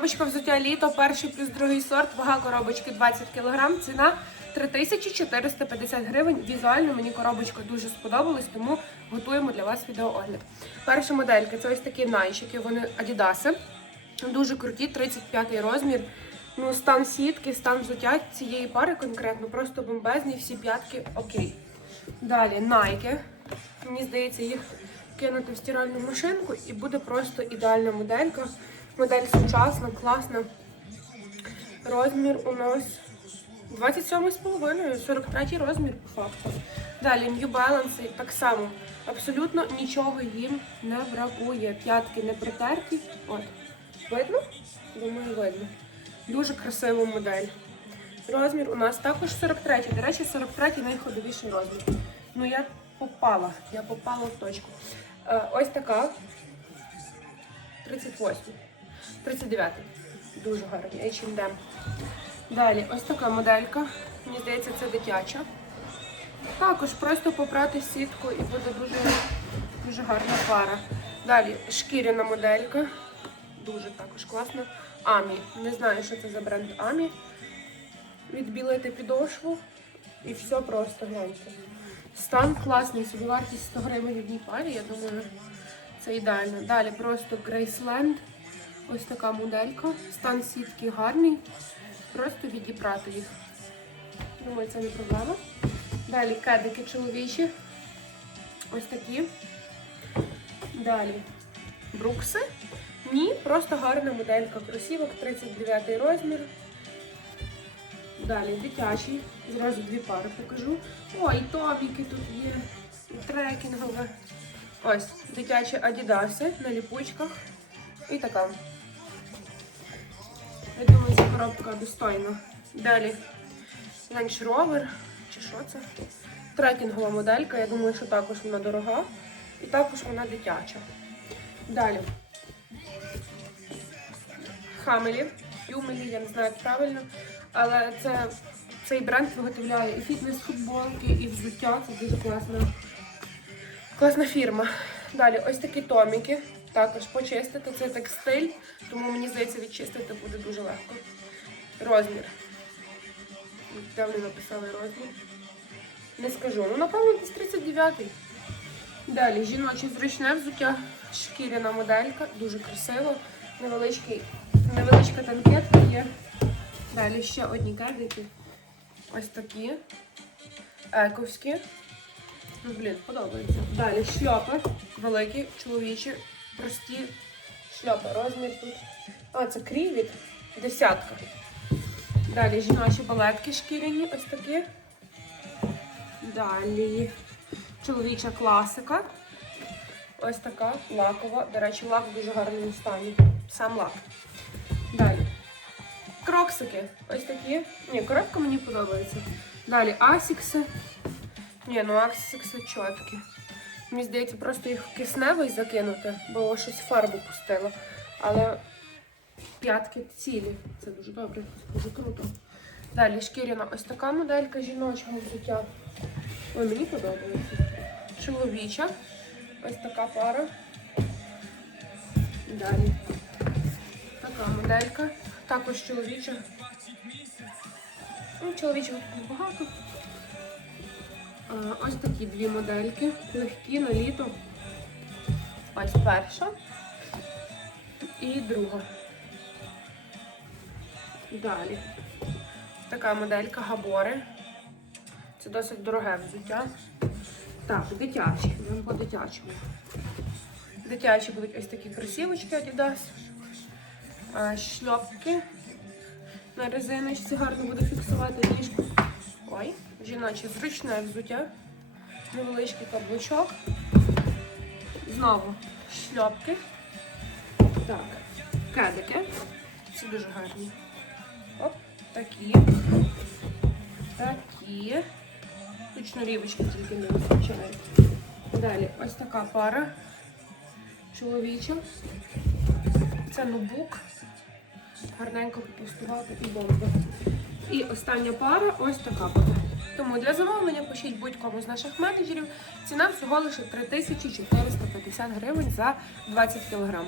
Коробочка взуття літо, перший плюс другий сорт, вага коробочки 20 кг, ціна 3450 гривень. Візуально мені коробочка дуже сподобалась, тому готуємо для вас відеоогляд. Перша моделька це ось такі найчики, вони адідаси. Дуже круті, 35 розмір. Ну, стан сітки, стан взуття цієї пари конкретно просто бомбезні, всі п'ятки окей. Далі найки. Мені здається, їх кинути в стиральну машинку і буде просто ідеальна моделька. Модель сучасна, класна. Розмір у нас 27,5, 43 розмір по факту. Далі New Balance так само. Абсолютно нічого їм не бракує. П'ятки не притерті. От. Видно? Думаю, видно. Дуже красива модель. Розмір у нас також 43. До речі, 43 найходовіший розмір. Ну я попала. Я попала в точку. Е, ось така. 38. 39. Дуже гарний. H&M. Далі, ось така моделька. Мені здається, це дитяча. Також просто попрати сітку і буде дуже, дуже гарна пара. Далі шкіряна моделька. Дуже також класно. Амі. Не знаю, що це за бренд Амі. Відбілити підошву. І все просто гляньте. Стан класний, собівартість 100 гривень в одній парі, я думаю, це ідеально. Далі просто Graceland. Ось така моделька. Стан сітки гарний. Просто відіпрати їх. Думаю, це не проблема. Далі кедики чоловічі. Ось такі. Далі брукси. Ні, просто гарна моделька кросівок, 39 розмір. Далі дитячий. Зразу дві пари покажу. О, і томіки тут є, і трекінгове. Ось, дитячі адідаси на ліпучках. І така. Я думаю, ця коробка достойна. Далі Range Rover, чи що це? Трекінгова моделька, я думаю, що також вона дорога. І також вона дитяча. Далі. Хамелі, Юмелі, я не знаю як правильно. Але це, цей бренд виготовляє і фітнес-футболки, і взуття. Це дуже класна, класна фірма. Далі ось такі томіки. Також почистити. Це текстиль, тому мені здається, відчистити буде дуже легко. Розмір. Де вони написали розмір? Не скажу. Ну, напевно, десь 39-й. Далі жіноче зручне взуття, шкіряна моделька, дуже красиво. Невеличкий, невеличка танкетка є. Далі ще одні кедики. Ось такі. Ековські. Ну, блін, подобається. Далі шльопи. Великі, чоловічі, прості шльопи. Розмір тут. А, це крівіт. Десятка. Далі жіночі балетки шкіряні, ось такі. Далі чоловіча класика. Ось така лакова. До речі, лак в дуже гарному стані. Сам лак. Далі. Кроксики. Ось такі. Ні, коробка мені подобається. Далі асікси. Ні, ну асікси чіткі. Мені здається, просто їх в кисневий закинути, бо щось фарбу пустило. Але п'ятки цілі. Це дуже добре, дуже круто. Далі шкіряна ось така моделька жіночого взуття. Ой, мені подобається. Чоловіча. Ось така пара. Далі. Така моделька. Також чоловіча. Ну, чоловічого тут небагато. Ось такі дві модельки. Легкі на літо. Ось перша. І друга. Далі. Така моделька Габори. Це досить дороге взуття. Так, дитячі. Йдемо по дитячому. Дитячі будуть ось такі кросівочки Adidas. Шльопки на резиночці гарно буде фіксувати ніжку. Ой, жіноче зручне взуття. Невеличкий каблучок. Знову шльопки. Так, кедики. Ці дуже гарні. Оп, такі. Такі. Точно рівочки тільки не вистачає. Далі ось така пара. Чоловіча. Це ноутбук. Гарненько попустувати і бомба. І остання пара ось така буде. Тому для замовлення пишіть будь-кому з наших менеджерів. Ціна всього лише 3450 гривень за 20 кг.